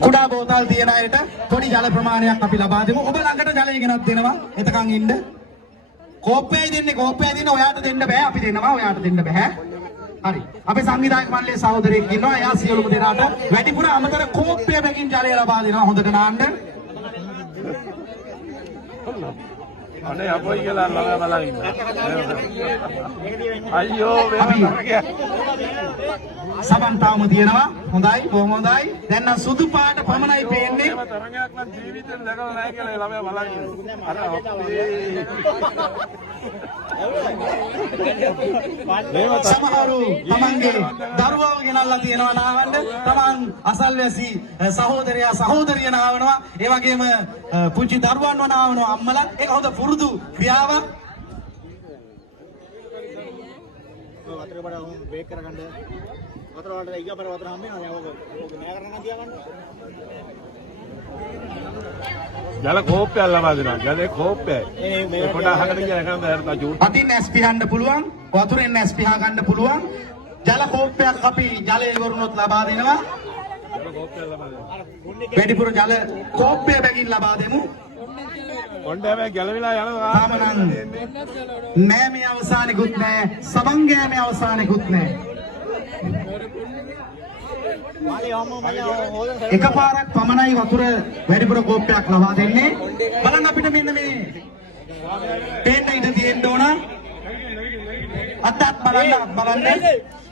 කුඩා බෝතල් තියන අයට පොඩි ජල ප්‍රමාණයක් අපි ලබා දෙමු. ඔබ ළඟට ජලය ගෙනත් දෙනවා. එතකන් ඉන්න. කෝප්පයයි දෙන්නේ කෝප්පයයි දෙන්න ඔයාට දෙන්න බෑ. අපි දෙනවා ඔයාට දෙන්න බෑ. හරි. අපේ සංවිධායක මණ්ඩලයේ සහෝදරයෙක් ඉන්නවා. එයා සියලුම දෙනාට වැඩිපුර අමතර කෝප්පය බැගින් ජලය ලබා දෙනවා. හොඳට නාන්න. අනේ අපොයි කියලා ළඟ බලන් ඉන්න. අයියෝ වේවා. සමන්තාවම තියෙනවා. හොඳයි බොහොම හොඳයි. දැන් නම් සුදු පාට පමණයි පේන්නේ. තරංගයක් නම් ජීවිතේ දැකලා නැහැ කියලා ළමයා බලන් ඉන්න. සමහරු තමන්ගේ දරුවව ගෙනල්ලා තියනවා නාවන්න. තමන් අසල්වැසි සහෝදරයා සහෝදරිය නාවනවා. ඒ වගේම පුංචි දරුවන්ව නාවනවා අම්මලා. ඒක හොඳ පුරුදු ක්‍රියාවක්. වතුර බඩ බේක් කරගන්න වතුර වලට ඊගාපර වතුර හම්බ වෙනවා දැන් ඕක නෑ කරන්න තියාගන්න ජල කෝප්පයක් ලබා දෙනවා ජලේ කෝප්පයයි මේ පොඩ අහකට ගියා එකම දැරලා ජූට් අතින් ඇස් පිහන්න පුළුවන් වතුරෙන් ඇස් පිහ ගන්න පුළුවන් ජල කෝප්පයක් අපි ජලය ඉවරුනොත් ලබා දෙනවා කෝප්පයක් ලබා දෙනවා වැඩිපුර ජල කෝප්පය බැගින් ලබා දෙමු කොණ්ඩ හැබැයි ගැලවිලා යනවා තාමනම් නෑ මේ අවසානෙකුත් නෑ සමංගෑ මේ අවසානෙකුත් නෑ එකපාරක් පමණයි වතුර වැඩිපුර කෝප්පයක් ලබා දෙන්නේ බලන්න අපිට මෙන්න මේ පේන්න ඉඳ තියෙන්න ඕන අතත් බලන්න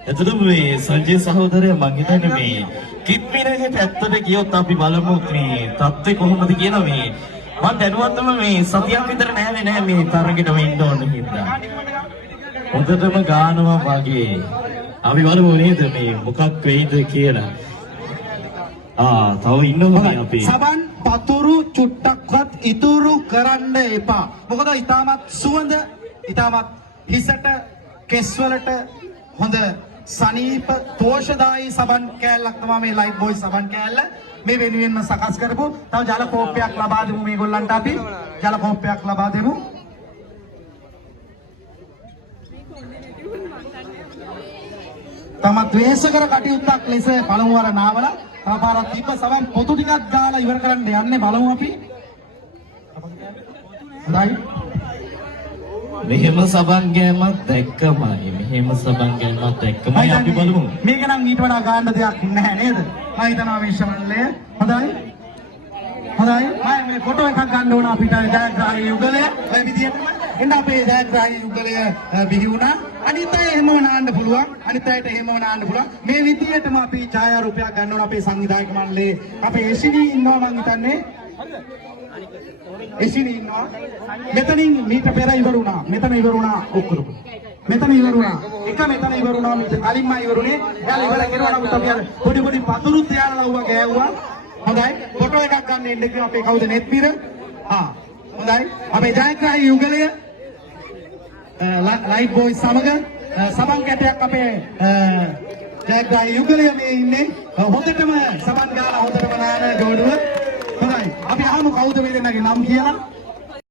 එතකොට මේ සංජය සහෝදරයා මං හිතන්නේ මේ කිත්මිනගේ පැත්තට ගියොත් අපි බලමු මේ තත්ත්වය කොහොමද කියලා මේ මම දැනුවත්වම මේ සතියක් විතර නැහැ මේ තරගෙටම ඉන්න ඕන හින්දා. හොඳටම ගානවා වගේ. අපි බලමු නේද මේ මොකක් වෙයිද කියලා. තව ඉන්නවා අපි. සබන් පතුරු චුට්ටක්වත් ඉතුරු කරන්න එපා. මොකද ඊටමත් සුවඳ ඊටමත් හිසට කෙස්වලට හොඳ සනීප පෝෂදායී සබන් කෑල්ලක් තමයි මේ ලයිට් බොයි සබන් කෑල්ල. මේ වෙනුවෙන්ම සකස් කරපු තව ජල කෝප්පයක් ලබා දෙමු මේගොල්ලන්ට අපි ජල කෝප්පයක් ලබා දෙමු තම ද්වේෂකර කටයුත්තක් ලෙස පළමු වර නාවලා තව පාරක් තිබ්බ සමන් පොතු ටිකක් ගාලා ඉවර කරන්න යන්නේ බලමු අපි හොඳයි මෙහෙම සබන් ගෑමක් දැක්කමයි මෙහෙම සබන් ගෑමක් දැක්කමයි අපි බලමු මේක නම් ඊට වඩා ගන්න දෙයක් නැහැ නේද මම හිතනවා මේ ශමණලය හොඳයි මම මේ ෆොටෝ එකක් ගන්න ඕන අපිට ජයග්‍රාහී යුගලය ඔය විදිහටම එන්න අපේ ජයග්‍රාහී යුගලය බිහි වුණා අනිත් අය එහෙම නාන්න පුළුවන් අනිත් අයට එහෙම නාන්න පුළුවන් මේ විදිහටම අපි ඡායාරූපයක් ගන්න ඕන අපේ සංවිධායක මණ්ඩලයේ අපේ එසිනී ඉන්නවා මම හිතන්නේ එසිනී ඉන්නවා මෙතනින් මීට පෙර ඉවර වුණා මෙතන ඉවර වුණා ඔක්කොම මෙතන ඉවර වුණා එක මෙතන ඉවර වුණා මීට කලින්ම ඉවරුනේ එයාලා ඉවර කරනවා නමුත් අපි අර පොඩි පතුරුත් යාලා ලව්වා ගෑවුවා හොඳයි ෆොටෝ එකක් ගන්න එන්න කිව්වා අපේ කවුද නෙත්පිර හොඳයි අපේ ජයග්‍රාහී යුගලය ලයිට් බොයි සමග සබන් කැටයක් අපේ ජයග්‍රාහී යුගලය මේ ඉන්නේ හොඳටම සබන් ගාලා හොඳටම නාන ජෝඩුව හොඳයි අපි අහමු කවුද මේ දෙන්නගේ නම් කියලා